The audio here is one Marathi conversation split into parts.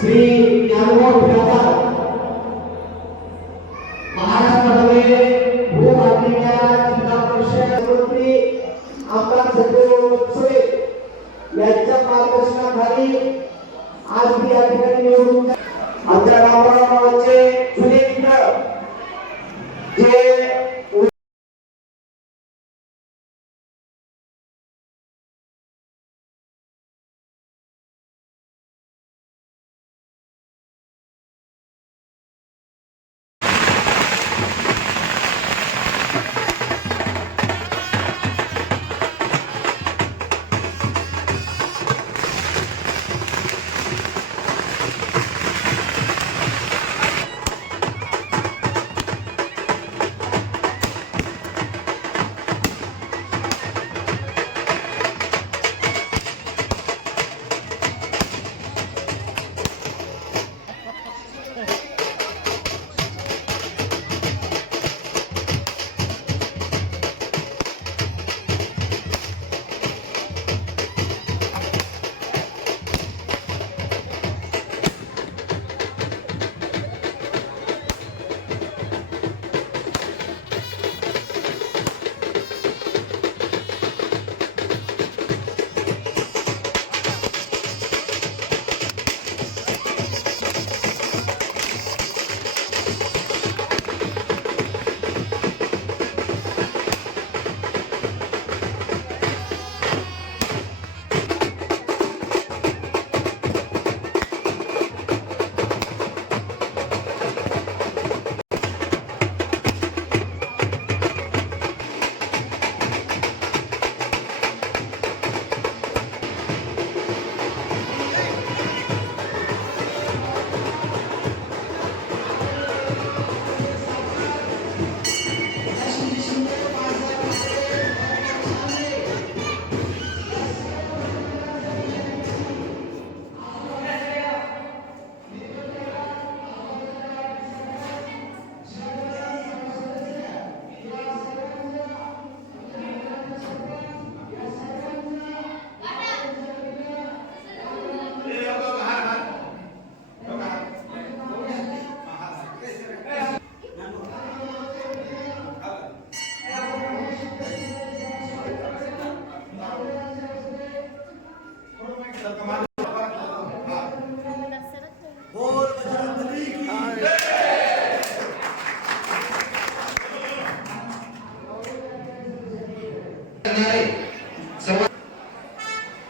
श्री ज्ञानोबा फिराता महाराष्ट्रामध्ये भूमातीच्या जिल्हा परिषद मंत्री आमदार सचिव वत्सरे यांच्या मार्गदर्शनाखाली आज मी या ठिकाणी निवडून आमच्या गावाचे जुने मित्र जे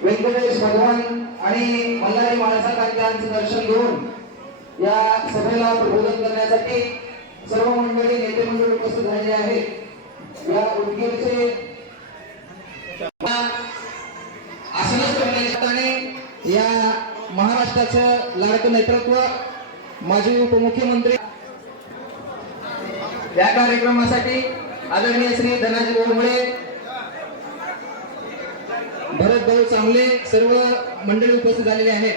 व्यंकटेश भगवान आणि मल्हारी महाराज यांचे दर्शन घेऊन या सभेला प्रबोधन करण्यासाठी सर्व मंडळी नेते मंडळी उपस्थित झालेले आहेत। या उदगीरचे आसनस्थ करण्यासाठी या महाराष्ट्राचं लाडकं नेतृत्व माजी उपमुख्यमंत्री या कार्यक्रमासाठी आदरणीय श्री धनाजी बोरमुळे, भरत भाऊ चांगले सर्व मंडळी उपस्थित झालेले आहेत।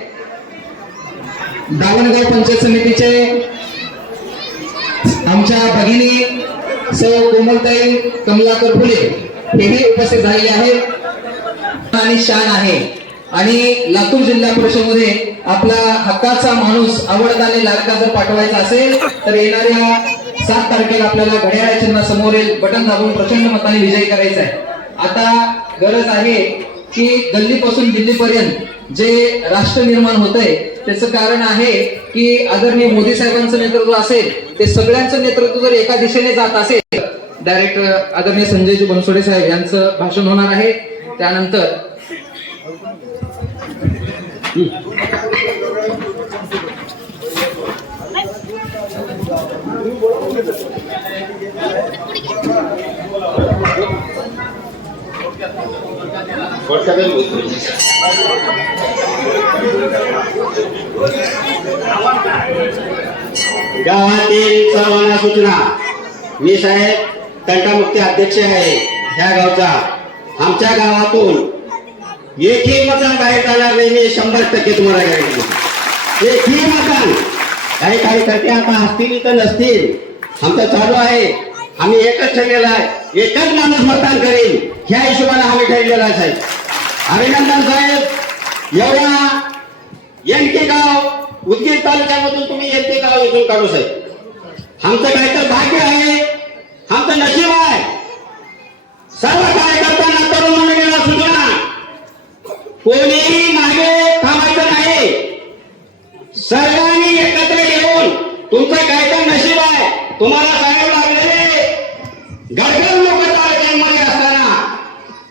दावणगाव पंचायत समितीचे आमच्या भगिनी सौ कोमलताई कमलाकर फुले हेही उपस्थित झालेले आहेत आणि शान आहे। आणि लातूर जिल्हा परिषदेमध्ये आपला हक्काचा माणूस आवडताने लाडका जर पाठवायचा असेल तर येणाऱ्या 7 तारखेला आपल्याला घड्याळ चिन्ह समोरील बटन दाबून प्रचंड मताने विजयी करायचा आहे। आता गरज आहे की गल्लीपासून दिल्लीपर्यंत जे राष्ट्र निर्माण होतंय त्याचं कारण आहे की आदरणीय मोदी साहेबांचं नेतृत्व असेल ते सगळ्यांचं नेतृत्व जर एका दिशेने जात असेल। डायरेक्ट आदरणीय संजयजी बनसोडे साहेब यांचं भाषण होणार आहे। त्यानंतर गावातील सर्वांना सूचना, मी साहेब तंटामुक्ती अध्यक्ष आहे ह्या गावचा। आमच्या गावातून एकही मतदान बाहेर जाणार नाही, मी 100% तुम्हाला गॅरंटी। एकही मतदान काही करते आता असतील तर नसतील, आमचं चालू आहे। आम्ही एकच ठरलेलं आहे, एकच माणूस मतदान करेल ह्या हिशोबाने आम्ही ठरलेलं आहे साहेब। अभिनंदन साहेब, एवढा एनके गाव उदगीर तालुक्यामधून तुम्ही येते गाव इथून काढू साहेब. आमचं काय तर भाग्य आहे, आमचं नशीब आहे. सर्व कार्यकर्त्यांना तरुण मंडळीला सूचना, कोणीही मागे थांबायचं नाही. सर्वांनी एकत्र येऊन तुमचं काय तर नशीब आहे. तुम्हाला साहेब लागलेले गडगड लोक तालुक्यांमध्ये असताना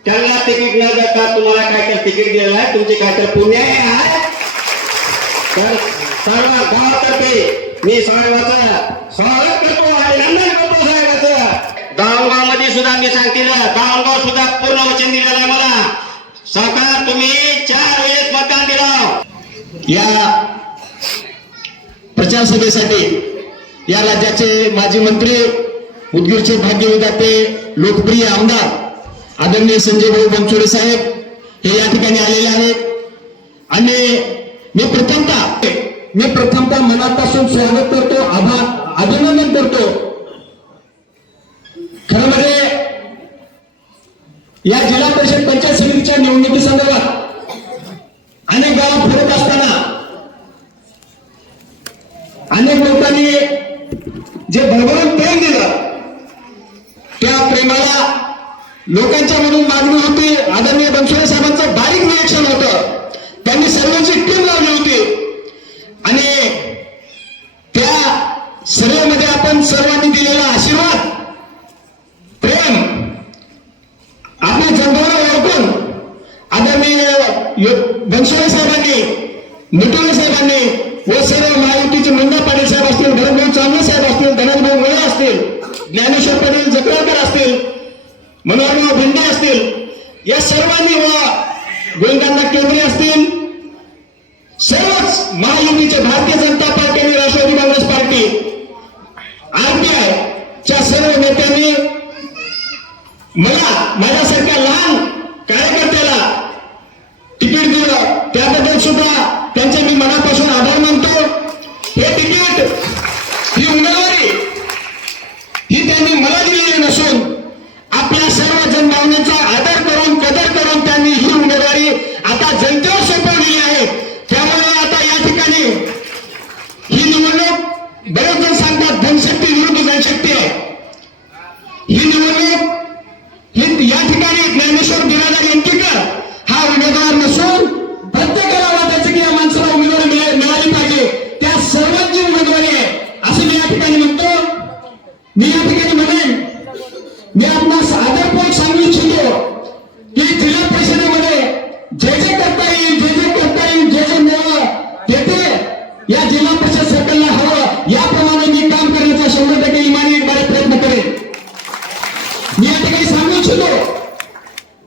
त्यांना तिकीट न देता तुम्हाला काय तर तिकीट दिलं आहे. तुमचे काय तर पुण्य आहे. तर सर्व गावातर्फे मी साहेबाचं स्वागत करतो, अभिनंदन करतो साहेबाचं. गावगावमध्ये सुद्धा मी सांगतील, गावगाव सुद्धा पूर्ण वचन दिलेलं आहे मला. सरकार तुम्ही 4 वेळेस मतदान दिलं. या प्रचार सभेसाठी या राज्याचे माजी मंत्री, उदगीरचे भाग्यविधाते, लोकप्रिय आमदार आदरणीय संजय भाऊ बनसोडे साहेब हे या ठिकाणी आलेले आहेत. आणि मी प्रथमतः मनापासून स्वागत करतो, आभार अभिनंदन करतो. खरं म्हणजे या जिल्हा परिषद पंचायत समितीच्या निवडणुकी संदर्भात अनेक गावात फिरत असताना अनेक लोकांनी जे भरभरून प्रेम दिलं, त्या प्रेमाला लोकांच्या मधून मागणी होती. आदरणीय बनसोडे साहेबांचं बारीक निरीक्षण होतं. त्यांनी सर्वांची टीम लावली होती आणि त्या सर्वेमध्ये आपण सर्वांनी दिलेला आशीर्वाद, प्रेम आपल्या जनतेला ओळखून आदरणीय बनसोडे साहेबांनी, निटोळे साहेबांनी व सर्व महायुतीचे मुंडा पाटील साहेब असतील, भरतभाऊ चांदणे साहेब असतील, धनंजयभाऊ मुळे असतील, ज्ञानेश्वर पाटील जगराळकर असतील, मनोहरभाऊ भिंडे असतील, या सर्वांनी व गोविंदांना केंद्रे असतील, सर्वच महायुतीचे भारतीय जनता पार्टी आणि राष्ट्रवादी काँग्रेस पार्टी, RPI च्या सर्व नेत्यांनी मला माझ्यासारख्या लहान कार्यकर्त्याला तिकीट दिलं. त्याबद्दल सुद्धा त्यांचे मी मनापासून आभार मानतो. हे तिकीट, ही उमेदवारी ही त्यांनी मला दिलेली नसून आपल्या सर्व जनभावनेचा आदर करून, कदर करून त्यांनी ही उमेदवारी आता जनतेवर सोपवलेली आहे. त्यामुळे आता या ठिकाणी ही निवडणूक, बरेच जण सांगतात धनशक्ती विरुद्ध जनशक्ती आहे. ही निवडणूक ही या ठिकाणी ज्ञानेश्वर बिरादर यांकीकर हा उमेदवार नसून प्रत्येकाला वाटायचं की या माणसाला उमेदवारी मिळाली पाहिजे. त्या सर्वांची उमेदवारी आहे असं मी या ठिकाणी म्हणतो. मी या ठिकाणी म्हणेन, मी आपणास आदरपूर्वक सांगू इच्छितो की जिल्हा परिषदेमध्ये जे जे करता येईल, जे जे करता येईल, जे जे मिळावं ते या जिल्हा परिषद सरकारला हवं, याप्रमाणे मी काम करण्याचा 100% इमानीद्वारे प्रयत्न करेन. मी या ठिकाणी सांगू इच्छितो,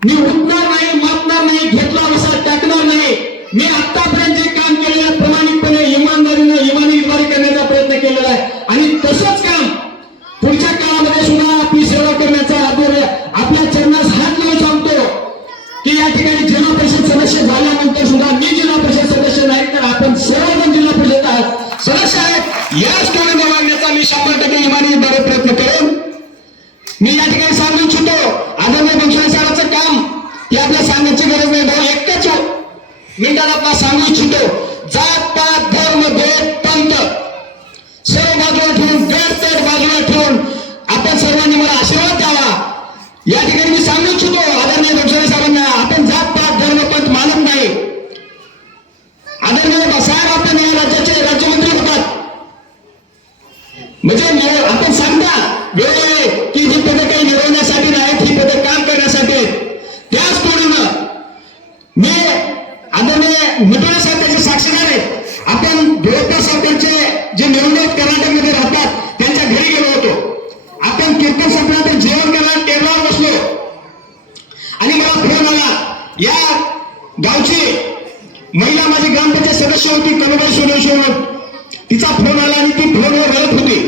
मी उठणार नाही, मापणार नाही, घेतला बसा टाकणार नाही. मी आतापर्यंत जे काम केलेलं आहे प्रामाणिकपणे, इमानदारीने, इमानीद्वारे करण्याचा प्रयत्न केलेला आहे आणि तसंच काम पुढच्या काळामध्ये सुद्धा आपली सेवा करण्याचा आपल्या चरणास हात लावून सांगतो की या ठिकाणी जिल्हा परिषद सदस्य झाल्यानंतर सुद्धा मी जिल्हा परिषद सदस्य नाही तर आपण सर्वजण जिल्हा परिषद सदस्य आहेत. याच तोडे वागण्याचा मी 100% इमानीद्वारे प्रयत्न करेन. मी या ठिकाणी सांगू इच्छितो, आदरणीय बनसोडे साहेबांचं काम हे आपल्याला सांगण्याची गरज नाही. भाऊ एकच मिनिटात आपल्याला सांगू इच्छितो, जात पात धर्म भेद पंथ सर्व बाजूला ठेवून, गट तट बाजूला ठेवून आपण सर्वांनी मला आशीर्वाद द्यावा. या ठिकाणी मी सांगू इच्छितो आदरणीय बनसोडे साहेबांना, आपण जात पात धर्म पंथ मानत नाही. आदरणीय साहेब आपण या राज्याचे राज्यमंत्री होतात, म्हणजे आपण सांगता वेळोवेळी की ही पदं काही मिळवण्यासाठी नाहीत, ही पदं काम करण्यासाठी आहेत. त्याच तोडीनं मी आदरणीय निटोळे साहेब त्याचे साक्षीदार आहेत. आपण देवता सरकारचे जे निवडणूक कर्नाटकमध्ये राहतात त्यांच्या घरी गेलो होतो. आपण कीर्तन संपल्यानंतर जेवण करायला टेबलावर बसलो आणि मला फोन आला. या गावची महिला माझी ग्रामपंचायत सदस्य होती, कनुबाई सोनवशी म्हणून, तिचा फोन आला आणि ती फोनवर रडत होती.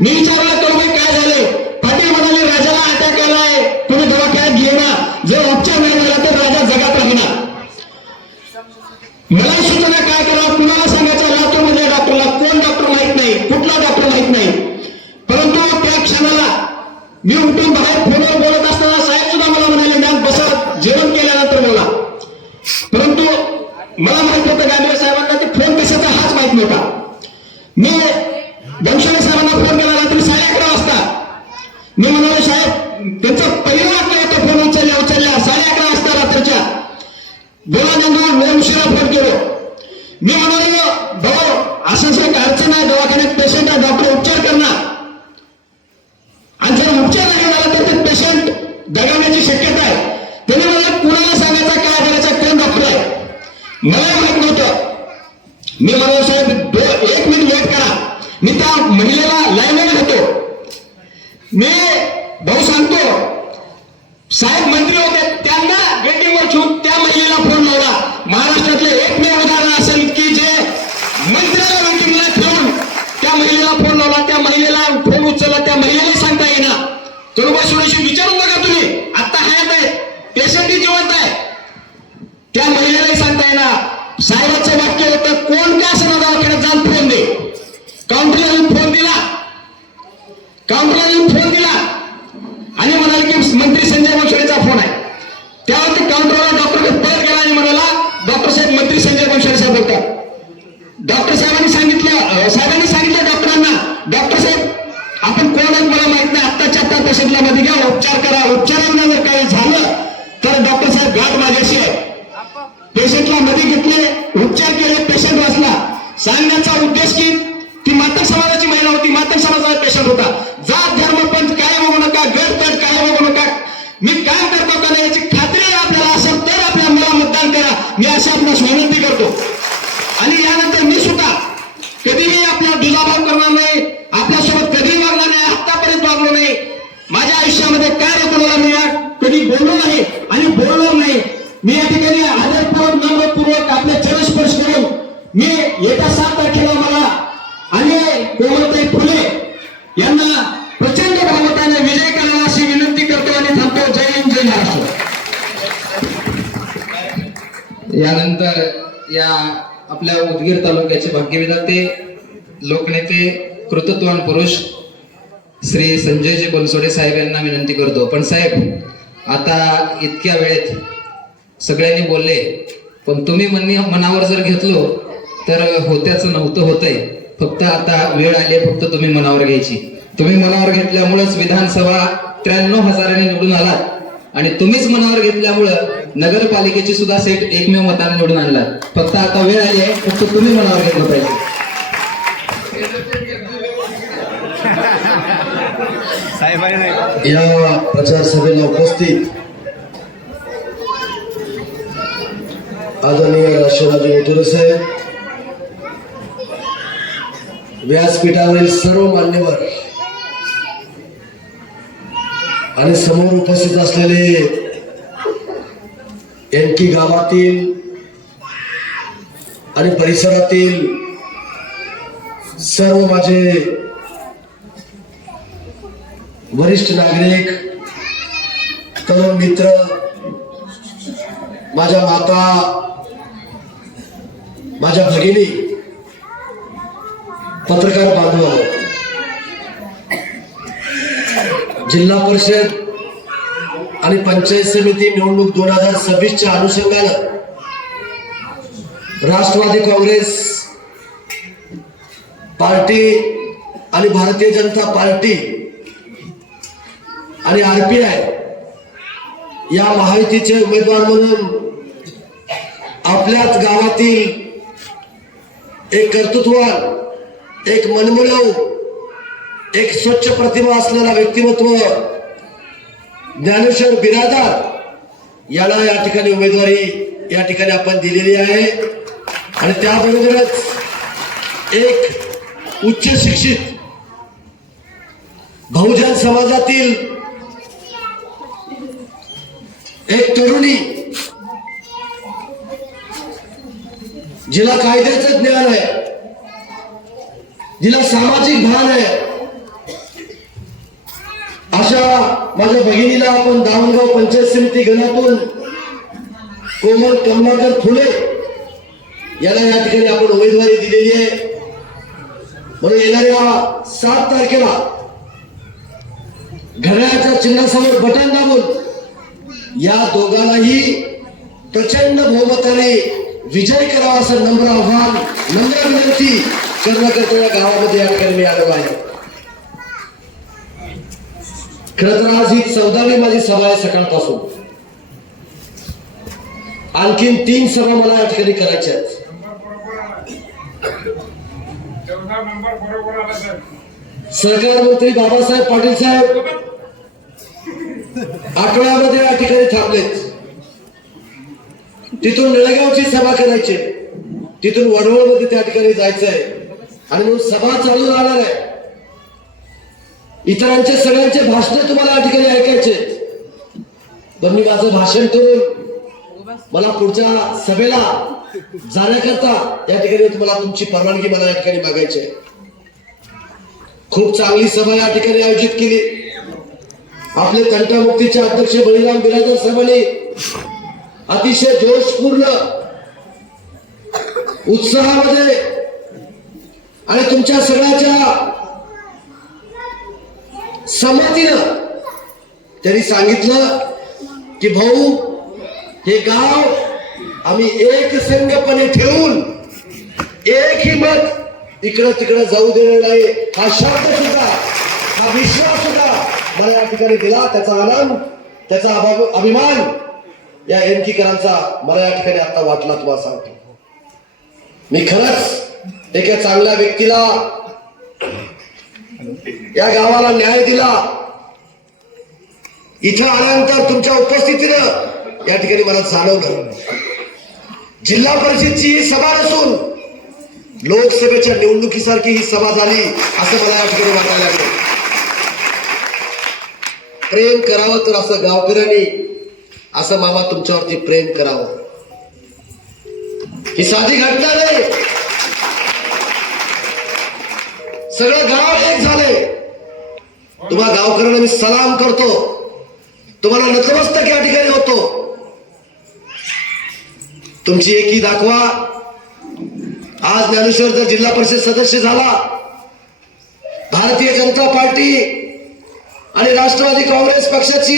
मी विचारलं, कनुबाई काय झाले? पाटील म्हणाले राजाला अटॅक आलाय, तुम्ही दवाखान्यात घेऊन जर उपचार नाही झाला तर राजा जगात राहणार. मला सूचना काय करावं, कुणाला सांगायचं? लातूरमध्ये डॉक्टरला, कोण डॉक्टर माहित नाही, कुठला डॉक्टर माहित नाही. परंतु त्या क्षणाला मी उठून बाहेर फोनवर बोलत असताना साहेब सुद्धा मला म्हणाले मॅम बसा, जेवण केल्यानंतर बोला. परंतु मला माहित होतं गांधी साहेबांना ते फोन मी बनसोडे साहेबांना फोन केला रात्री 11:30 वाजता. मी म्हणालो साहेब, त्यांचं पहिलं वाक्य होतं फोन उचलल्या 11:30 वाजता रात्रीच्या. बोला नेमकं, मी उशिरा फोन केलो. मी म्हणालो भाऊ असं अडचण आहे, दवाखान्यात पेशंट आहे, डॉक्टर उपचार करणार, आणि जर उपचार नाही झाला तर ते पेशंट दगावण्याची शक्यता आहे. त्याने मला कुणाला सांगायचा, काय करायचा, कोण डॉक्टर आहे मला माहित नव्हतं. मी म्हणालो साहेब 1 मिनिट वेट करा. मी त्या महिलेला लाईनमध्ये होतो. मी भाऊ सांगतो, साहेब मंत्री होते, त्यांना वेटिंगवर ठेवून त्या महिलेला फोन लावला. महाराष्ट्रातले एकमेव उदाहरण असेल की जे मंत्र्याला वेटिंगला ठेवून त्या महिलेला फोन लावला, त्या महिलेला फोन उचलला, त्या महिलेला सांगता येईना. तरुबाई सोडीशी विचारून बघा तुम्ही, आता हयात आहे, पेशंटही जिवंत आहे, त्या महिलेलाही सांगता येईना. साहेबांचं वाक्य होतं, कोण काय असं दवाखान्यात जाऊन फोन दे. काउंटरला येऊन फोन दिला, काउंटरला येऊन फोन दिला आणि म्हणाले की मंत्री संजय बनसोडेचा फोन आहे. त्यावर ते काउंटरला डॉक्टरकडे परत गेला आणि म्हणाला, डॉक्टर साहेब मंत्री संजय बनसोडे साहेब बोलतात. डॉक्टर साहेबांनी सांगितलं डॉक्टरांना, डॉक्टर साहेब आपण कोण आहेत मला माहित नाही, आत्ताच्या आत्ता पेशंटला मध्ये घ्या, उपचार करा. उपचारांना जर काही झालं तर डॉक्टर साहेब गाठ माझ्याशी आहे. पेशंटला मध्ये घेतले, उपचार केले, पेशंट वाचला. सांगण्याचा उद्देश की ती मातक समाजाची महिला होती, मातक समाजाचा पेशंट होता. जात धर्म पंथ काय बघू नका, गट तट काय बघू नका, मी काम करतो का नाही याची खात्री आहे आपल्याला असेल तर आपल्या मला मतदान करा, मी अशी आपणास विनंती करतो. आणि यानंतर मी सुद्धा कधीही आपला दुजाभाव करणार नाही, आपल्यासोबत कधीही वागणार नाही, आतापर्यंत वागलो नाही. माझ्या आयुष्यामध्ये काय कोणाला मी कधी बोललो नाही आणि बोलणार नाही. मी या ठिकाणी आदरपूर्वक, नम्रपूर्वक आपले चरणस्पर्श करून मी येत्या 7 तारखेला मला आणि कोमलताई फुले यांना प्रचंड बहुमताने विजय करावा अशी विनंती करतो आणि थांबतो. जय हिंद, जय महाराष्ट्र. यानंतर या आपल्या उदगीर तालुक्याचे भाग्यविधाते, लोकनेते, कर्तृत्ववान पुरुष श्री संजयजी बनसोडे साहेब यांना विनंती करतो. पण साहेब, आता इतक्या वेळेत सगळ्यांनी बोलले, पण तुम्ही मनावर जर घेतलो तर होत्याचं नव्हतं होतंय. फक्त आता वेळ आली आहे फक्त तुम्ही मनावर घ्यायची. तुम्ही मनावर घेतल्यामुळेच विधानसभा 93,000 निवडून आलात आणि तुम्हीच मनावर घेतल्यामुळं नगरपालिकेची सुद्धा सीट एकमेव मताने निवडून आणलात. फक्त आता वेळ आली आहे, फक्त तुम्ही मनावर घेतलं पाहिजे. या प्रचार सभेला उपस्थित आदरणीय राष्ट्रराजे मोठे साहेब, व्यासपीठावरील सर्व मान्यवर आणि समोर उपस्थित असलेले एनकी गावातील आणि परिसरातील सर्व माझे वरिष्ठ नागरिक, तरुण मित्र, माझ्या माता, माझ्या भगिनी, पत्रकार बांधवांनो, जिल्हा परिषद आणि पंचायत समिती निवडणूक 2026च्या अनुषंगानं राष्ट्रवादी काँग्रेस पार्टी आणि भारतीय जनता पार्टी आणि RPI या महायुतीचे उमेदवार म्हणून आपल्याच गावातील एक कर्तृत्ववान, एक मनमिळाऊ, एक स्वच्छ प्रतिमा असलेला व्यक्तिमत्व ज्ञानेश्वर बिरादार याला या ठिकाणी उमेदवारी या ठिकाणी आपण दिलेली आहे. आणि त्याबरोबरच एक उच्च शिक्षित बहुजन समाजातील एक तरुणी, जिला कायद्याचं ज्ञान आहे, जिला सामाजिक भान आहे, अशा माझ्या भगिनीला आपण दावणगाव पंचायत समिती गणातून कोमल कमलाकर फुले याला या ठिकाणी आपण उमेदवारी दिलेली आहे. म्हणून येणाऱ्या 7 तारखेला घड्याळाच्या चिन्हासमोर बटन दाबून या दोघांनाही प्रचंड बहुमताने विजय करावा असं नम्र आव्हान, नम्र विनंती कर्म करतो या गावामध्ये या ठिकाणी मी आलो आहे. खरं तर आज ही 14वी माझी सभा आहे सकाळपासून. आणखीन 3 सभा मला या ठिकाणी करायच्या आहेत. सहकार मंत्री बाबासाहेब पाटील साहेब आठवड्यामध्ये या ठिकाणी थांबलेत. तिथून निळगावची सभा करायची, तिथून वडवळमध्ये त्या ठिकाणी जायचंय आणि म्हणून सभा चालू राहणार आहे. इतरांचे सगळ्यांचे भाषण तुम्हाला या ठिकाणी ऐकायचे, पण मी माझं भाषण करून मला पुढच्या सभेला जाण्याकरता या ठिकाणी तुम्हाला तुमची परवानगी मला या ठिकाणी मागायची आहे. खूप चांगली सभा या ठिकाणी आयोजित केली. आपले तंटामुक्तीचे अध्यक्ष बळीराम बिराजदार साहेबांनी अतिशय जोशपूर्ण उत्साहामध्ये आणि तुमच्या सगळ्याच्या संमतीनं त्यांनी सांगितलं की भाऊ, हे गाव आम्ही एक संघपणे ठेवून एकही मत इकडं तिकडं जाऊ देणार नाही. हा शब्द सुद्धा, हा विश्वास सुद्धा मला या ठिकाणी दिला. त्याचा आनंद, त्याचा अभिमान या एनकीकरांचा मला या ठिकाणी आता वाटला. तुम्हाला सांगतो, मी खरंच एका चांगल्या व्यक्तीला या गावाला न्याय दिला. इथं आल्यानंतर तुमच्या उपस्थितीनं या ठिकाणी मला जाणवलं, जिल्हा परिषदची ही सभा नसून लोकसभेच्या निवडणुकीसारखी ही सभा झाली असं मला या ठिकाणी वाटायला लागलं. प्रेम करावं तर असं गावकऱ्यांनी, असं मामा तुमच्यावरती प्रेम करावं. ही साधी घटना नाही, सगळं गाव एक झाले. तुम्हा गावकऱ्यांना मी सलाम करतो, तुम्हाला नतमस्तक या ठिकाणी होतो. तुमची एकी दाखवा. आज ज्ञानेश्वर जर जिल्हा परिषद सदस्य झाला, भारतीय जनता पार्टी आणि राष्ट्रवादी काँग्रेस पक्षाची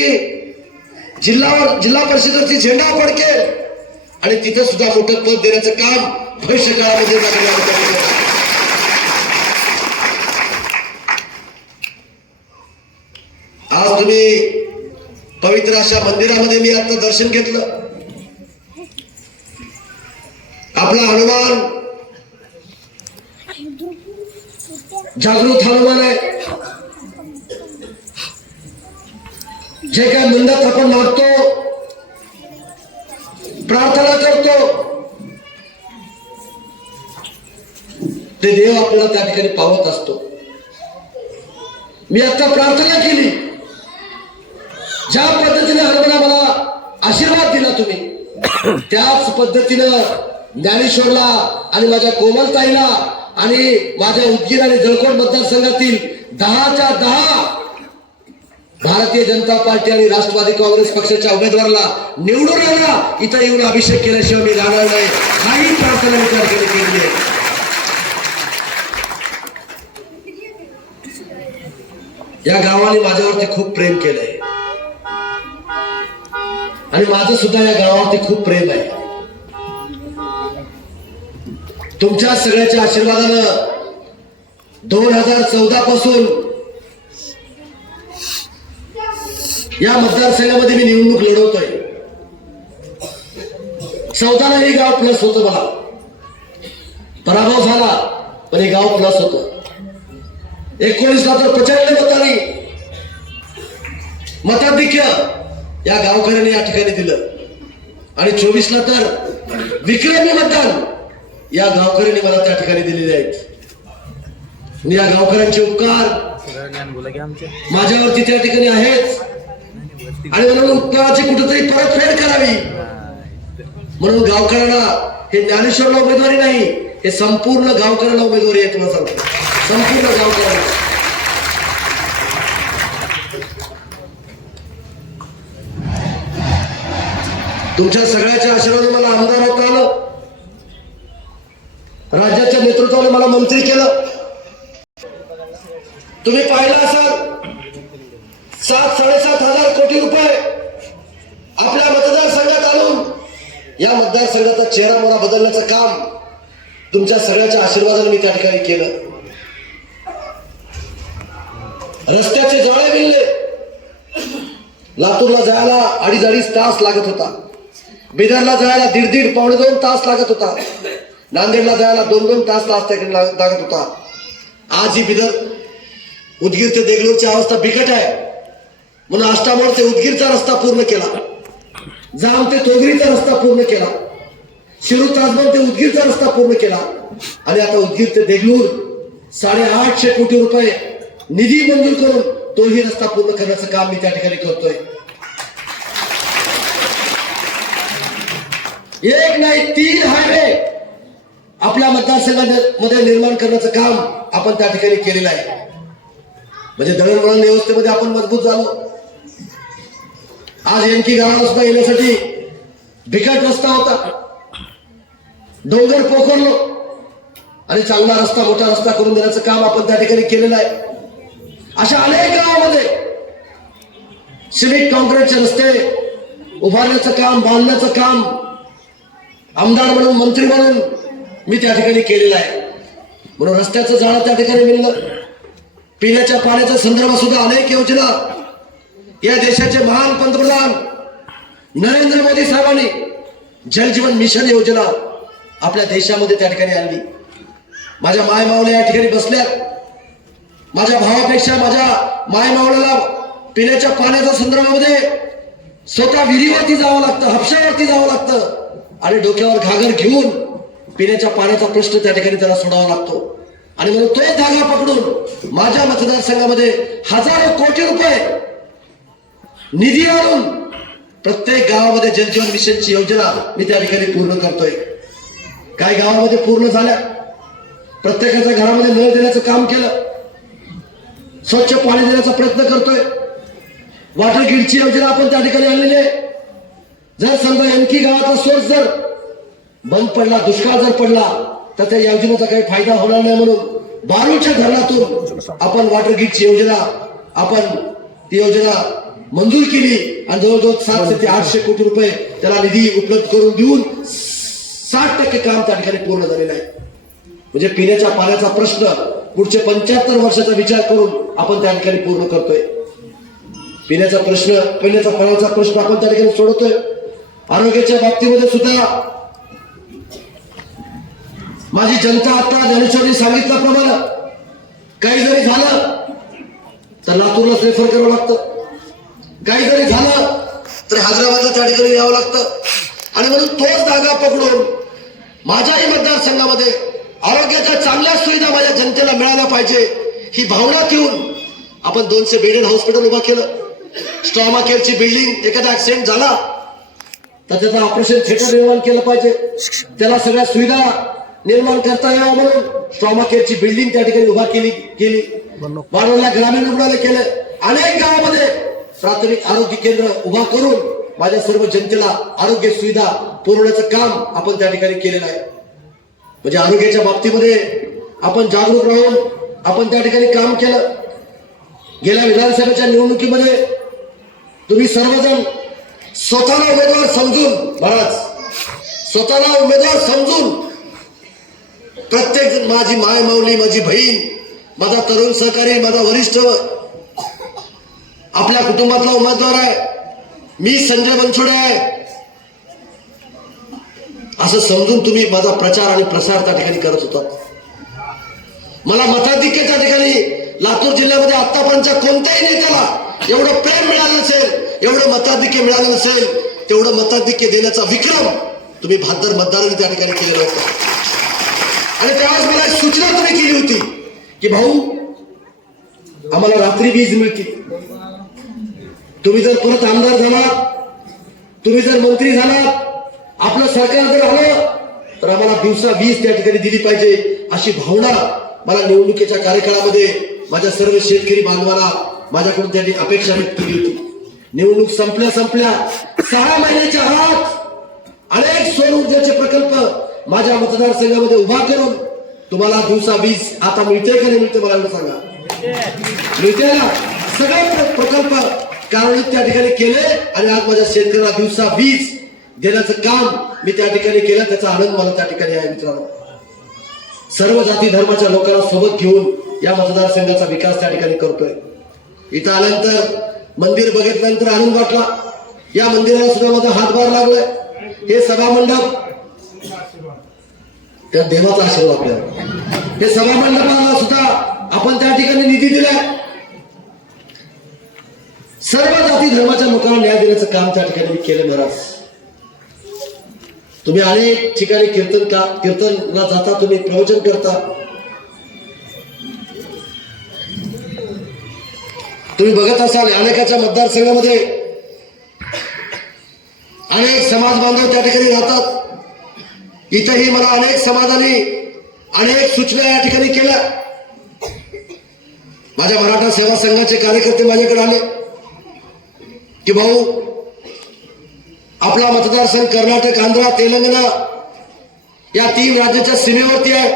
जिल्हा परिषदेची झेंडा फडकेल आणि तिथे सुद्धा मोठं पद देण्याचं काम भविष्य काळामध्ये आज तुम्ही पवित्र अशा मंदिरामध्ये मी आता दर्शन घेतलं. आपला हनुमान जागृत हनुमान आहे. जे काय मंदिरात आपण मागतो, प्रार्थना करतो, ते देव आपल्याला त्या ठिकाणी पावत असतो. मी आता प्रार्थना केली, ज्या पद्धतीने हनुमाना मला आशीर्वाद दिला तुम्ही, त्याच पद्धतीनं ज्ञानेश्वरला आणि माझ्या कोमलताईला आणि माझ्या उदगीर आणि जळकोट मतदारसंघातील 10च्या 10 भारतीय जनता पार्टी आणि राष्ट्रवादी काँग्रेस पक्षाच्या उमेदवाराला निवडून आणा. इथं येऊन अभिषेक केल्याशिवाय मी राहणार नाही. काही प्रार्थना विचार केली आहे. या गावाने माझ्यावरती खूप प्रेम केलंय आणि माझं सुद्धा या गावावरती खूप प्रेम आहे. तुमच्या सगळ्याच्या आशीर्वादानं 2014 पासून या मतदारसंघामध्ये मी निवडणूक लढवतोय. 14ला हे गाव प्लस होतं, मला पराभव झाला पण हे गाव प्लस होतं. 19ला तर प्रचंड मतांनी मताधिक्य या गावकऱ्यांनी या ठिकाणी दिलं आणि 24ला तर विक्रमी मतदान या गावकऱ्यांनी मला त्या ठिकाणी दिलेले आहेत. मी या गावकऱ्यांचे उपकार माझ्यावरती त्या ठिकाणी आहेत आणि म्हणून उपकाराची कुठेतरी परतफेड करावी म्हणून गावकऱ्यांना हे ज्ञानेश्वरला उमेदवारी नाही, हे संपूर्ण गावकऱ्यांना उमेदवारी आहे. तुम्हाला सांगतो, संपूर्ण गावकऱ्यांना. तुमच्या सगळ्याच्या आशीर्वादाने मला आमदार होता आलं, राज्याच्या नेतृत्वाने मला मंत्री केलं. तुम्ही पाहिलं असाल 7-7.5 हजार कोटी रुपये आपल्या मतदारसंघात आणून या मतदारसंघाचा चेहरा मोहरा बदलण्याचं काम तुमच्या सगळ्याच्या आशीर्वादाने मी त्या ठिकाणी केलं. रस्त्याचे जाळे विणले. लातूरला जायला 2.5 तास लागत होता. बिदरला जायला 1.5 पावणे 2 तास लागत होता. नांदेडला जायला 2 तास लागत होता. आज ही बिदर उदगीर ते देगलूरची अवस्था बिकट आहे. म्हणून आष्टामोड ते उदगीरचा रस्ता पूर्ण केला. जाम ते तोगरीचा रस्ता पूर्ण केला. शिरूर तासगाव ते उदगीरचा रस्ता पूर्ण केला. आणि आता उदगीर ते देगलूर 850 कोटी रुपये निधी मंजूर करून तोही रस्ता पूर्ण करण्याचं काम मी त्या ठिकाणी करतोय. एक नाही 3 हायवे आपल्या मतदारसंघामध्ये निर्माण करण्याचं काम आपण त्या ठिकाणी केलेलं आहे. म्हणजे दळणवळण व्यवस्थेमध्ये आपण मजबूत झालो. आज एनकी गावाला सुद्धा येण्यासाठी बिकट रस्ता होता. डोंगर पोखरलो आणि चांगला रस्ता, मोठा रस्ता करून देण्याचं काम आपण त्या ठिकाणी केलेलं आहे. अशा अनेक गावामध्ये सिमेंट कॉन्क्रीटचे रस्ते उभारण्याचं काम, बांधण्याचं काम आमदार म्हणून, मंत्री म्हणून मी त्या ठिकाणी केलेलं आहे. म्हणून रस्त्याचं जाळं त्या ठिकाणी मिळलं. पिण्याच्या पाण्याच्या संदर्भात सुद्धा अनेक योजना या देशाचे महान पंतप्रधान नरेंद्र मोदी साहेबांनी जलजीवन मिशन योजना आपल्या देशामध्ये त्या ठिकाणी आणली. माझ्या माय मावल्या या ठिकाणी बसल्यात. माझ्या भावापेक्षा माझ्या माय मावल्याला पिण्याच्या पाण्याच्या संदर्भामध्ये स्वतः विहिरीवरती जावं लागतं, हापशावरती जावं लागतं आणि डोक्यावर घागर घेऊन पिण्याच्या पाण्याचा प्रश्न त्या ठिकाणी त्याला सोडावा लागतो. आणि म्हणून तो धागा पकडून माझ्या मतदारसंघामध्ये हजारो कोटी रुपये निधी आणून प्रत्येक गावामध्ये जलजीवन मिशनची योजना मी त्या ठिकाणी पूर्ण करतोय. काही गावामध्ये पूर्ण झाल्या. प्रत्येकाच्या घरामध्ये नळ देण्याचं काम केलं. स्वच्छ पाणी देण्याचा प्रयत्न करतोय. वॉटर ग्रीडची योजना आपण त्या ठिकाणी आणलेली आहे. जर समजा एनकी गावाचा सोर्स जर बंद पडला, दुष्काळ जर पडला तर त्या योजनेचा काही फायदा होणार नाही. म्हणून बारूच्या धरणातून आपण वॉटर ग्रीडची योजना आपण ती योजना मंजूर केली आणि जवळजवळ 700 ते 800 कोटी रुपये त्याला निधी उपलब्ध करून देऊन 60% काम त्या ठिकाणी पूर्ण झालेलं आहे. म्हणजे पिण्याच्या पाण्याचा प्रश्न पुढचे 75 वर्षाचा विचार करून आपण त्या ठिकाणी पूर्ण करतोय. पिण्याचा प्रश्न, पिण्याच्या पाण्याचा प्रश्न आपण त्या ठिकाणी सोडवतोय. आरोग्याच्या बाबतीमध्ये सुद्धा माझी जनता आता ज्ञानेश्वरनी सांगितल्याप्रमाणे काही जरी झालं तर लातूरला रेफर करावं लागतं. काही जरी झालं तर हैदराबादला त्या ठिकाणी यावं लागतं. आणि म्हणून तोच धागा पकडून माझ्याही मतदारसंघामध्ये आरोग्याच्या चांगल्या सुविधा माझ्या जनतेला मिळाल्या पाहिजे ही भावना ठेवून आपण 200 बेडेड हॉस्पिटल उभा केलं. स्ट्रॉमा केअरची बिल्डिंग, एखादा ऍक्सिडेंट झाला तर त्याचं ऑपरेशन थिएटर निर्माण केलं पाहिजे. त्याला सगळ्या सुविधा निर्माण करता यावं म्हणून स्ट्रॉमा केअरची बिल्डिंग त्या ठिकाणी उभा केली. वाढवला ग्रामीण रुग्णालय केलं. अनेक गावामध्ये प्राथमिक आरोग्य केंद्र उभा करून माझ्या सर्व जनतेला आरोग्य सुविधा पुरवण्याचं काम आपण त्या ठिकाणी केलेलं आहे. म्हणजे आरोग्याच्या बाबतीमध्ये आपण जागरूक राहून आपण त्या ठिकाणी काम केलं. गेल्या विधानसभेच्या निवडणुकीमध्ये तुम्ही सर्वजण स्वतःला उमेदवार समजून, महाराज स्वतःला उमेदवार समजून प्रत्येक जण, माझी माय माऊली, माझी बहीण, माझा तरुण सहकारी, माझा वरिष्ठ, आपल्या कुटुंबातला उमेदवार आहे, मी संजय बनसोडे आहे, असं समजून तुम्ही माझा प्रचार आणि प्रसार त्या ठिकाणी करत होता. मला मताधिक्य त्या ठिकाणी लातूर जिल्ह्यामध्ये आतापर्यंतच्या कोणत्याही नेत्याला एवढं प्रेम मिळालं नसेल, एवढं मताधिक्य मिळालं नसेल, तेवढं मताधिक्य देण्याचा विक्रम तुम्ही 72 मतदारांनी त्या ठिकाणी केलेला होता. आणि त्यावेळेस मला एक सूचना तुम्ही केली होती की भाऊ आम्हाला रात्री वीज मिळतील, तुम्ही जर परत आमदार झालात, तुम्ही जर मंत्री झालात, आपलं सरकार जर आलं तर आम्हाला दिवसा वीज त्या ठिकाणी दिली पाहिजे अशी भावना मला निवडणुकीच्या कार्यकाळामध्ये माझ्या सर्व शेतकरी बांधवांना माझ्याकडून त्यांनी अपेक्षा व्यक्त केली होती. निवडणूक संपल्या 6 महिन्याच्या आत अनेक सौर ऊर्जेचे प्रकल्प माझ्या मतदारसंघामध्ये उभा करून तुम्हाला दिवसा वीज आता मिळते का नाही मिळते मला सांगा. मिळते ना. सगळे प्रकल्प कार्यान्वित त्या ठिकाणी केले आणि आज माझ्या शेतकऱ्याला दिवसा वीज देण्याचं काम मी त्या ठिकाणी केलं. त्याचा आनंद मला त्या ठिकाणी आहे मित्रांनो. सर्व जाती धर्माच्या लोकांना सोबत घेऊन या मतदारसंघाचा विकास त्या ठिकाणी करतोय. इथं आल्यानंतर मंदिर बघितल्यानंतर आनंद वाटला. या मंदिराला सुद्धा माझा हातभार लागलाय. हे सभा मंडप, त्या देवाचा आशीर्वाद आपल्याला. हे सभा मंडपाला सुद्धा आपण त्या ठिकाणी निधी दिलाय. सर्व जाती धर्माच्या लोकांना न्याय देण्याचं काम त्या ठिकाणी मी केलं. महाराज, तुम्ही अनेक ठिकाणी कीर्तनला जाता, तुम्ही प्रवचन करता. तुम्ही बघत असाल अनेकाच्या मतदारसंघामध्ये अनेक समाज बांधव त्या ठिकाणी राहतात. इथंही मला अनेक समाजाने अनेक सूचना या ठिकाणी केल्या. माझ्या मराठा सेवा संघाचे कार्यकर्ते माझ्याकडे आले की भाऊ, आपला मतदारसंघ कर्नाटक, आंध्र, तेलंगणा या 3 राज्याच्या सीमेवरती आहे.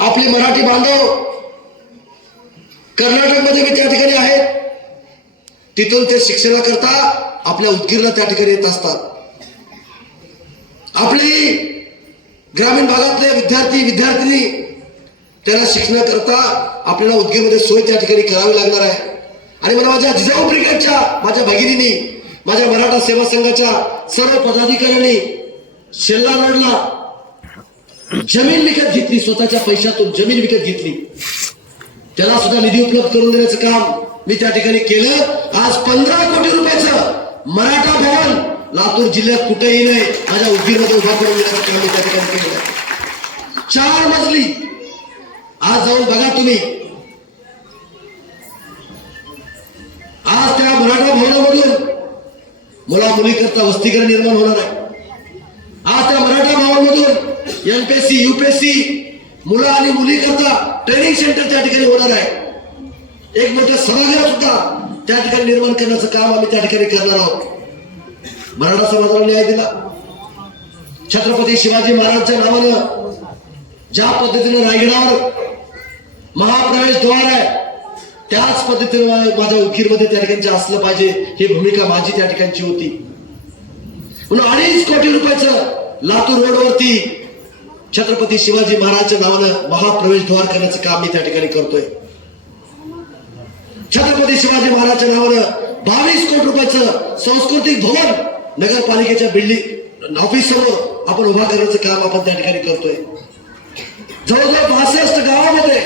आपले मराठी बांधव कर्नाटकमध्ये मी त्या ठिकाणी आहेत. तिथून ते शिक्षणाकरता आपल्या उदगीरला त्या ठिकाणी येत असतात. आपली ग्रामीण भागातले विद्यार्थी त्यांना शिक्षणाकरता आपल्याला उदगीरमध्ये सोय त्या ठिकाणी करावी लागणार आहे. आणि मला माझ्या जिजाऊ ब्रिगेडच्या माझ्या भगिनींनी, माझ्या मराठा सेवा संघाच्या सर्व पदाधिकाऱ्यांनी शेल्ला रोडला जमीन विकत घेतली. स्वतःच्या पैशातून जमीन विकत घेतली. त्याला सुद्धा निधी उपलब्ध करून देण्याचं काम मी त्या ठिकाणी केलं. आज 15 कोटी रुपयाचं मराठा भवन लातूर जिल्ह्यात कुठेही नाही, माझ्या उदगीरमध्ये उभा करून देण्याचं काम मी त्या ठिकाणी केलं. 4 मजली. आज जाऊन बघा तुम्ही. आज त्या मराठा भवनामधून मुला मुली करता वसतिगृह निर्माण होणार आहे. आज त्या मराठा भवनामधून एमपीएससी, यूपीएससी मुलं आणि मुली करता ट्रेनिंग सेंटर त्या ठिकाणी होणार आहे. एक मोठं सभागृह सुद्धा त्या ठिकाणी निर्माण करण्याचं काम आम्ही त्या ठिकाणी करणार आहोत. मराठा समाजाला न्याय दिला. छत्रपती शिवाजी महाराजांच्या नावानं ज्या पद्धतीने रायगडावर महाप्रवेश द्वार आहे, त्याच पद्धतीने माझ्या उदगीरमध्ये त्या ठिकाणी असलं पाहिजे, ही भूमिका माझी त्या ठिकाणची होती. म्हणून 2.5 कोटी रुपयाचं लातूर रोडवरती छत्रपती शिवाजी महाराजांच्या नावानं महाप्रवेश द्वार करण्याचं काम मी त्या ठिकाणी करतोय. छत्रपती शिवाजी महाराजांच्या नावानं 22 कोटी रुपयाचं सांस्कृतिक भवन नगरपालिकेच्या बिल्डिंग ऑफिस समोर आपण उभा करण्याचं काम आपण त्या ठिकाणी करतोय. जवळजवळ 62 गावामध्ये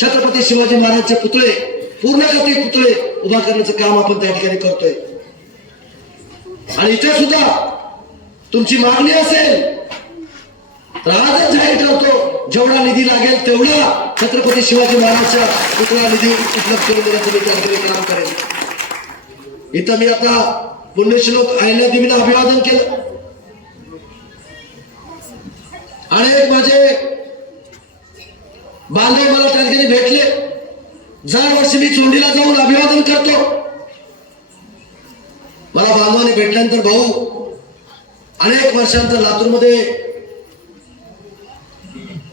छत्रपती शिवाजी महाराजांचे पुतळे, पूर्णगती पुतळे उभा करण्याचं काम आपण त्या ठिकाणी करतोय. आणि इथे सुद्धा तुमची मागणी असेल तर आजच जाहीर करतो, जेवढा निधी लागेल तेवढा छत्रपती शिवाजी महाराजांच्या पुतळा निधी उपलब्ध करून देण्याचं मी त्या ठिकाणी काम करेन. इथं मी आता पुण्यश्लोक अहिल्यादेवीला अभिवादन केलं. अनेक माझे बांधव मला त्या ठिकाणी भेटले. दरवर्षी मी चोंडीला जाऊन अभिवादन करतो. मला बांधवाने भेटल्यानंतर, भाऊ अनेक वर्षांतर लातूरमध्ये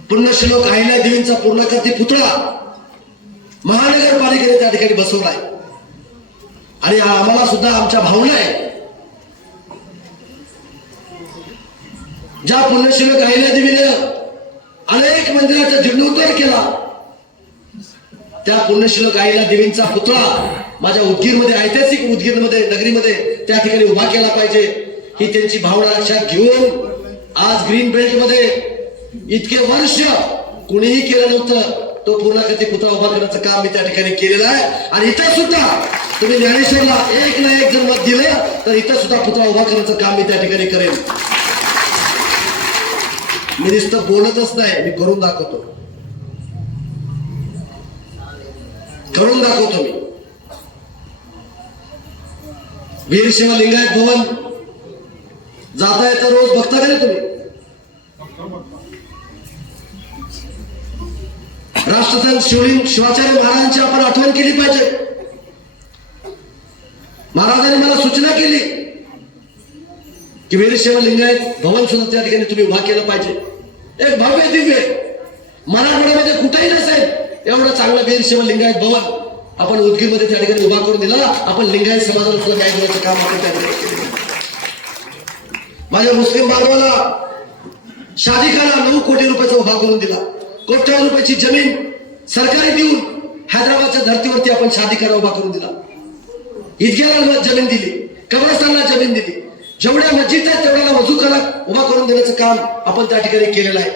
पुण्यश्लोक अहिल्यादेवींचा पूर्णाकृती पुतळा महानगरपालिकेने त्या ठिकाणी बसवलाय. आणि आम्हाला सुद्धा आमच्या भावना आहे. ज्या पुण्यश्लोक अहिल्यादेवीने अनेक मंदिराचा जीर्णोद्धार केला, त्या पुण्यश्लोक अहिल्यादेवींचा पुतळा माझ्या उदगीरमध्ये, ऐतिहासिक उदगीरमध्ये, नगरीमध्ये त्या ठिकाणी उभा केला पाहिजे, ही त्यांची भावना लक्षात घेऊन आज ग्रीन बेल्ट मध्ये इतके वर्ष कुणीही केलं नव्हतं तो पूर्णाकृती पुतळा उभा करण्याचं काम मी त्या ठिकाणी केलेलं आहे. आणि इथं सुद्धा तुम्ही ज्ञानेश्वरला 1 ना 1 जर मत दिलं तर इथं सुद्धा पुतळा उभा करण्याचं काम मी त्या ठिकाणी करेन. मी नुसतं बोलतच नाही, मी करून दाखवतो. मी वीरशैव लिंगायत भवन जाता येता रोज बघता का तुम्ही? राष्ट्रसंत शिवाचार्य महाराजांची आपण आठवण केली पाहिजे. महाराजांनी मला सूचना केली की वीरशैव लिंगायत भवन सुद्धा त्या ठिकाणी तुम्ही उभा केलं पाहिजे. एक भव्य दिव्य मराठवाड्यामध्ये कुठेही नसेल एवढं चांगलं वीरशैव लिंगायत भवन आपण उदगीरमध्ये त्या ठिकाणी उभा करून दिला. आपण लिंगायत समाजाला सुद्धा न्याय देण्याचं काम आपण त्या ठिकाणी केलं. माझ्या मुस्लिम बांधवाला शादीखाना 9 कोटी रुपयाचा उभा करून दिला. कोट्यावधी रुपयाची जमीन सरकारी देऊन हैदराबादच्या धर्तीवरती आपण शादीखाना उभा करून दिला. ईदगाहला जमीन दिली, कब्रस्तानला जमीन दिली. जेवढ्या मस्जिद आहेत तेवढ्याला वजूखाना उभा करून देण्याचं काम आपण त्या ठिकाणी केलेलं आहे.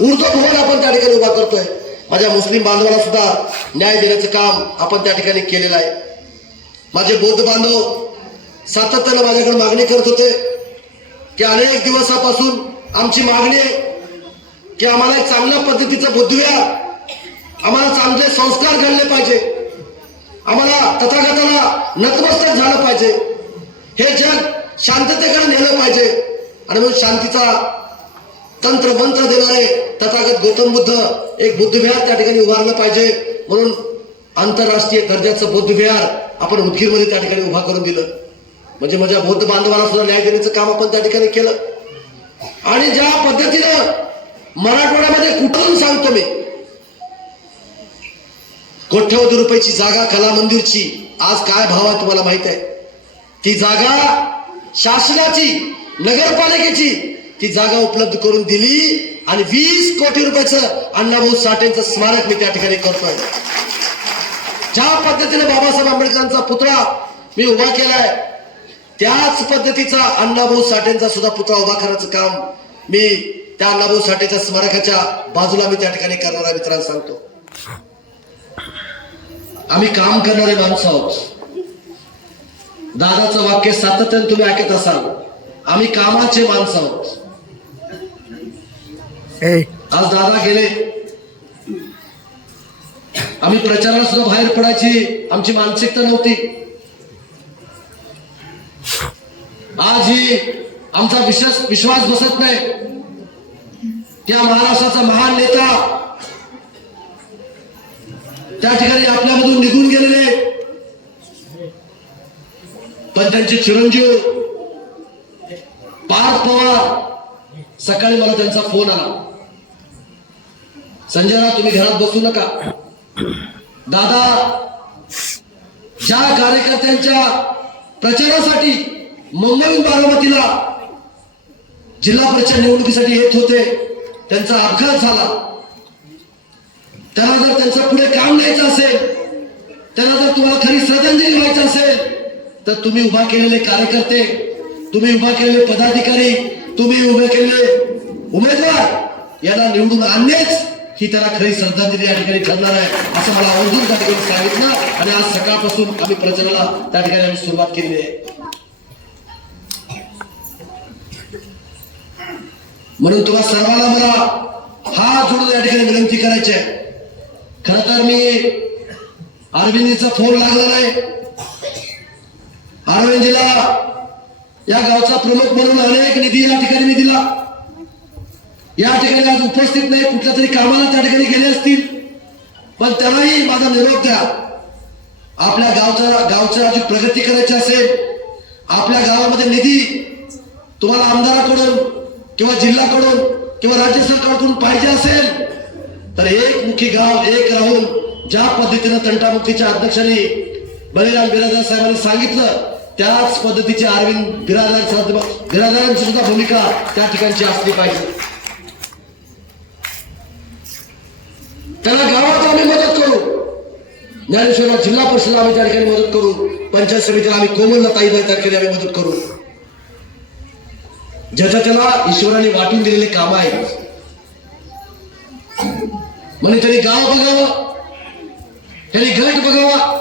उर्दू भवन आपण त्या ठिकाणी उभा करतोय. माझ्या मुस्लिम बांधवांना सुद्धा न्याय देण्याचं काम आपण त्या ठिकाणी केलेलं आहे. माझे बौद्ध बांधव सातत्यानं माझ्याकडे मागणी करत होते की अनेक दिवसापासून आमची मागणी आहे की आम्हाला एक चांगल्या पद्धतीचं बुद्धविहार, आम्हाला चांगले संस्कार घडले पाहिजे, आम्हाला तथागताला नतमस्तक झालं पाहिजे, हे जग शांततेकडे नेलं पाहिजे. आणि म्हणून शांतीचा तंत्र मंत्र देणारे तथागत गौतम बुद्ध एक बुद्धविहार त्या ठिकाणी उभारलं पाहिजे. म्हणून आंतरराष्ट्रीय दर्जाचं बुद्धविहार आपण उदगीरमध्ये त्या ठिकाणी उभा करून दिलं. म्हणजे माझ्या बौद्ध बांधवांना सुद्धा न्याय देण्याचं काम आपण त्या ठिकाणी केलं. आणि ज्या पद्धतीनं मराठवाड्यामध्ये कुठून सांगतो मी, कोट्यवधी रुपयाची जागा कला मंदिरची आज काय भाव आहे तुम्हाला माहित आहे. ती जागा शासनाची, नगरपालिकेची ती जागा उपलब्ध करून दिली आणि 20 कोटी रुपयाचं अण्णाभाऊ साठेंचं स्मारक मी त्या ठिकाणी करतोय. ज्या पद्धतीने बाबासाहेब आंबेडकरांचा पुतळा मी उभा केलाय त्याच पद्धतीचा अण्णाभाऊ साठेंचा सुद्धा पुतळा उभा करायचं काम मी त्या अण्णाभाऊ साठेच्या स्मारकाच्या बाजूला मी त्या ठिकाणी करणाऱ्या मित्रांना सांगतो. आम्ही काम करणारे माणसं आहोत. दादाचं वाक्य सातत्याने तुम्ही ऐकत असाल, आम्ही कामाचे माणसं आहोत. आज दादा गेले, आम्ही प्रचाराला सुद्धा बाहेर पडायची आमची मानसिकता नव्हती. आज ही आमचा विश्वास बसत नाही. त्या महाराष्ट्राचा महान नेता त्या ठिकाणी आपल्यामधून निघून गेलेले, पण त्यांचे चिरंजीव पार्थ पवार, सकाळी मला त्यांचा फोन आला, संजय राव तुम्ही घरात बसू नका, दादा ज्या कार्यकर्त्यांच्या प्रचारासाठी मुंबईहून बारामतीला जिल्हा परिषद निवडणुकीसाठी येत होते त्यांचा अपघात झाला. त्यांना जर त्यांचं पुढे काम द्यायचं असेल, त्यांना जर तुम्हाला खरी श्रद्धांजली व्हायचं असेल तर तुम्ही उभा केलेले कार्यकर्ते, तुम्ही उभा केलेले पदाधिकारी, तुम्ही उभे केलेले उमेदवार यांना निवडून आणणेच ही त्याला खरी श्रद्धांजली या ठिकाणी ठरणार आहे असं मला आवर्जून त्या ठिकाणी सांगितलं. आणि आज सकाळपासून आम्ही प्रचाराला त्या ठिकाणी आम्ही सुरुवात केलेली आहे. म्हणून तुम्हा सर्वांना मला हात जोडून या ठिकाणी विनंती करायची आहे. खर तर मी अरविंदजीचा फोन लागला नाही. अरविंदजीला या गावचा प्रमुख म्हणून अनेक निधी या ठिकाणी मी दिला. या ठिकाणी आज उपस्थित नाही, कुठल्या तरी कामाला त्या ठिकाणी गेले असतील, पण त्यांनाही माझा निरोप द्या. आपल्या गावच्या अजून प्रगती करायची असेल, आपल्या गावामध्ये निधी तुम्हाला आमदाराकडून किंवा जिल्ह्याकडून किंवा राज्य सरकारकडून पाहिजे असेल तर एकमुखी गाव एक राहून ज्या पद्धतीनं तंटामुक्तीच्या अध्यक्षांनी बळीराम बिराजदार साहेबांनी सांगितलं त्याच पद्धतीची अरविंद बिराजदारांची सुद्धा भूमिका त्या ठिकाणची असली पाहिजे. त्याला गावात आम्ही मदत करू, ज्ञानेश्वरला जिल्हा परिषदेला आम्ही त्या ठिकाणी मदत करू, पंचायत समितीला आम्ही कोमलला ताईला त्या ठिकाणी आम्ही मदत करू. ज्याच्या त्याला ईश्वराने वाटून दिलेले काम आहेत. म्हणजे त्यांनी गाव बघावं, त्यांनी गट बघावा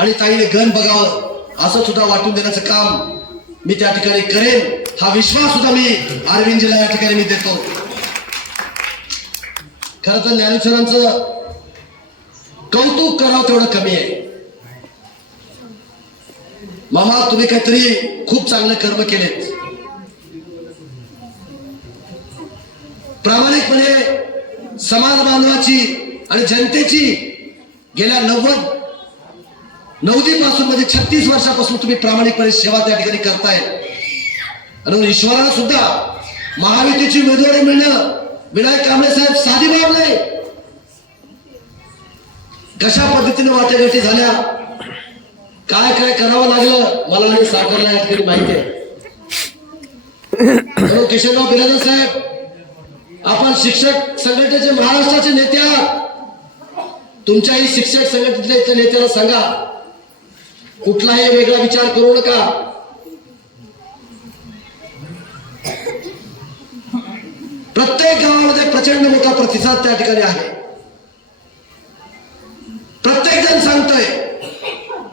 आणि ताईने गण बघावं असं सुद्धा वाटून देण्याचं काम मी त्या ठिकाणी करेन. हा विश्वास सुद्धा मी अरविंदजीला या ठिकाणी मी देतो. खरं तर ज्ञानेश्वरांचं कौतुक करावं तेवढं कमी आहे. मामा तुम्ही काहीतरी खूप चांगले कर्म केलेत. प्रामाणिकपणे समाज बांधवाची आणि जनतेची गेल्या 90 पासून म्हणजे 36 वर्षापासून तुम्ही प्रामाणिकपणे सेवा त्या ठिकाणी करताय. आणि ईश्वराला सुद्धा महायुतीची उमेदवारी मिळणं विनायक कांबळे साहेब साधी बाब नाही. कशा पद्धतीने वाटाघाटी झाल्या, काय काय करावं लागलं मला आणि सागरला या ठिकाणी माहिती आहे. किशनराव बिराजदार साहेब आपण शिक्षक संघटनेचे महाराष्ट्राचे नेते आहात. तुमच्याही शिक्षक संघटनेच्या नेत्याला सांगा, कुठलाही वेगळा विचार करू नका. प्रत्येक गावामध्ये प्रचंड मोठा प्रतिसाद त्या ठिकाणी आहे. प्रत्येक जण सांगतोय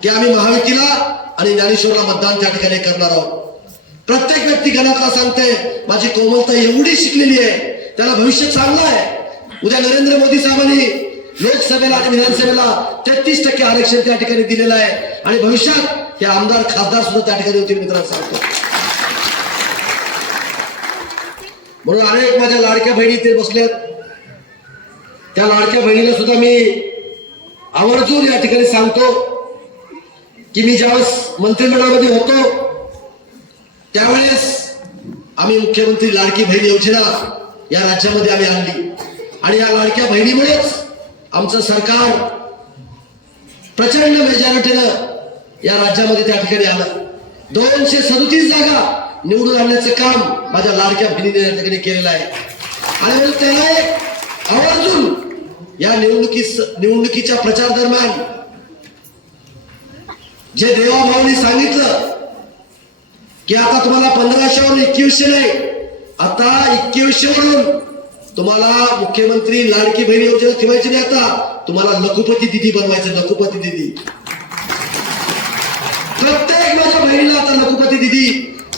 की आम्ही महायुतीला आणि ज्ञानेश्वरला मतदान त्या ठिकाणी करणार आहोत. प्रत्येक व्यक्ती गणातला सांगते माझी कोमलताई एवढी शिकलेली आहे, त्याला भविष्य चांगलं आहे. उद्या नरेंद्र मोदी साहेबांनी लोकसभेला आणि विधानसभेला 33% आरक्षण त्या ठिकाणी दिलेलं आहे आणि भविष्यात हे आमदार खासदार सुद्धा त्या ठिकाणी होतील. मित्रांनो सांगतो म्हणून अनेक माझ्या लाडक्या बहिणी ते बसल्यात. त्या लाडक्या बहिणीला सुद्धा मी आवर्जून या ठिकाणी सांगतो की मी ज्यावेळेस मंत्रिमंडळामध्ये होतो त्यावेळेस आम्ही मुख्यमंत्री लाडकी बहीण योजना या राज्यामध्ये आम्ही आणली आणि या लाडक्या बहिणीमुळेच आमचं सरकार प्रचंड मेजॉरिटीनं या राज्यामध्ये त्या ठिकाणी आलं. 237 जागा निवडून आणण्याचं काम माझ्या लाडक्या बहिणीने या ठिकाणी केलेलं आहे. आणि म्हणून त्याला एक आवर्जून या निवडणुकीच्या प्रचार दरम्यान जे देवाभाऊनी सांगितलं की आता तुम्हाला 1500 वरून 2100 नाही, आता 2100 वरून तुम्हाला मुख्यमंत्री लाडकी बहीण योजना ठेवायची नाही, आता तुम्हाला लखुपती दिदी बनवायचं. लखुपती दिदी प्रत्येक माझ्या बहिणीला आता लखुपती दिदी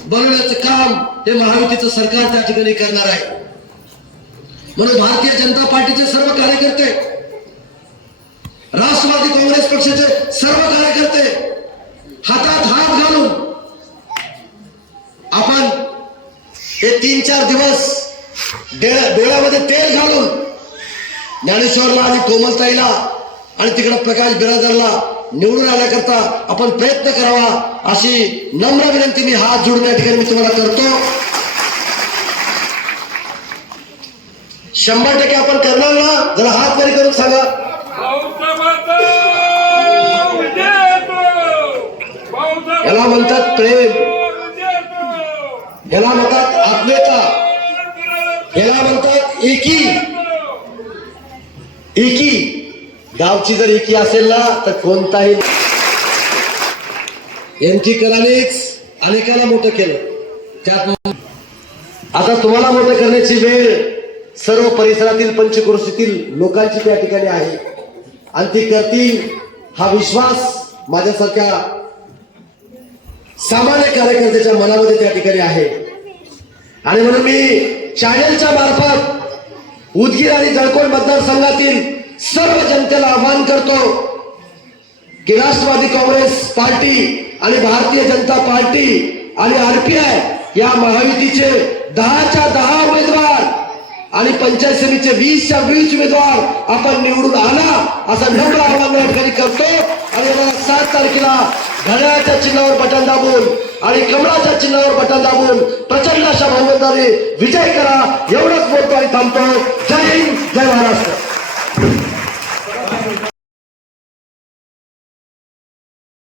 बनवण्याचं काम हे महायुतीचं सरकार त्या ठिकाणी करणार आहे. म्हणून भारतीय जनता पार्टीचे सर्व कार्यकर्ते, राष्ट्रवादी काँग्रेस पक्षाचे सर्व कार्यकर्ते हातात हात घालून आपण हे 3-4 दिवस डोळ्यामध्ये तेल घालून ज्ञानेश्वरला आणि कोमलताईला आणि तिकडे प्रकाश बिरादरला निवडून आणण्याकरता आपण प्रयत्न करावा अशी नम्र विनंती मी हात जोडून या ठिकाणी मी तुम्हाला करतो. 100% आपण करणार ना? जरा हात वरी करून सांगा. याला म्हणतात प्रेम, याला म्हणतात आत्मीयता, याला म्हणतात एकी. गावची जर एकी असेल ना तर कोणताही एमटीकरांनीच अनेकाला मोठं केलं. त्यात आता तुम्हाला मोठं करण्याची वेळ सर्व परिसरातील पंचक्रोशीतील लोकांची त्या ठिकाणी आहे आणि ती करतील हा विश्वास माझ्यासारख्या सामान्य कार्यकर्त्याच्या मनामध्ये त्या ठिकाणी आहे. आणि म्हणून मी चॅनलच्या मार्फत उदगीर आणि जळकोट मतदारसंघातील सर्व जनतेला आवाहन करतो की राष्ट्रवादी काँग्रेस पार्टी आणि भारतीय जनता पार्टी आणि आरपीआय या महायुतीचे 10च्या 10 उमेदवार आणि पंचायत समितीचे 20च्या 20 उमेदवार आपण निवडून आणा असं नम्र आवाहन या ठिकाणी करतो. आणि येणाऱ्या 7 तारखेला घड्याळाच्या चिन्हावर बटन दाबून आणि कमळाच्या चिन्हावर बटन दाबून प्रचंड अशा बहुमताने विजय करा एवढंच बोलतो आणि थांबतो. जय हिंद, जय महाराष्ट्र.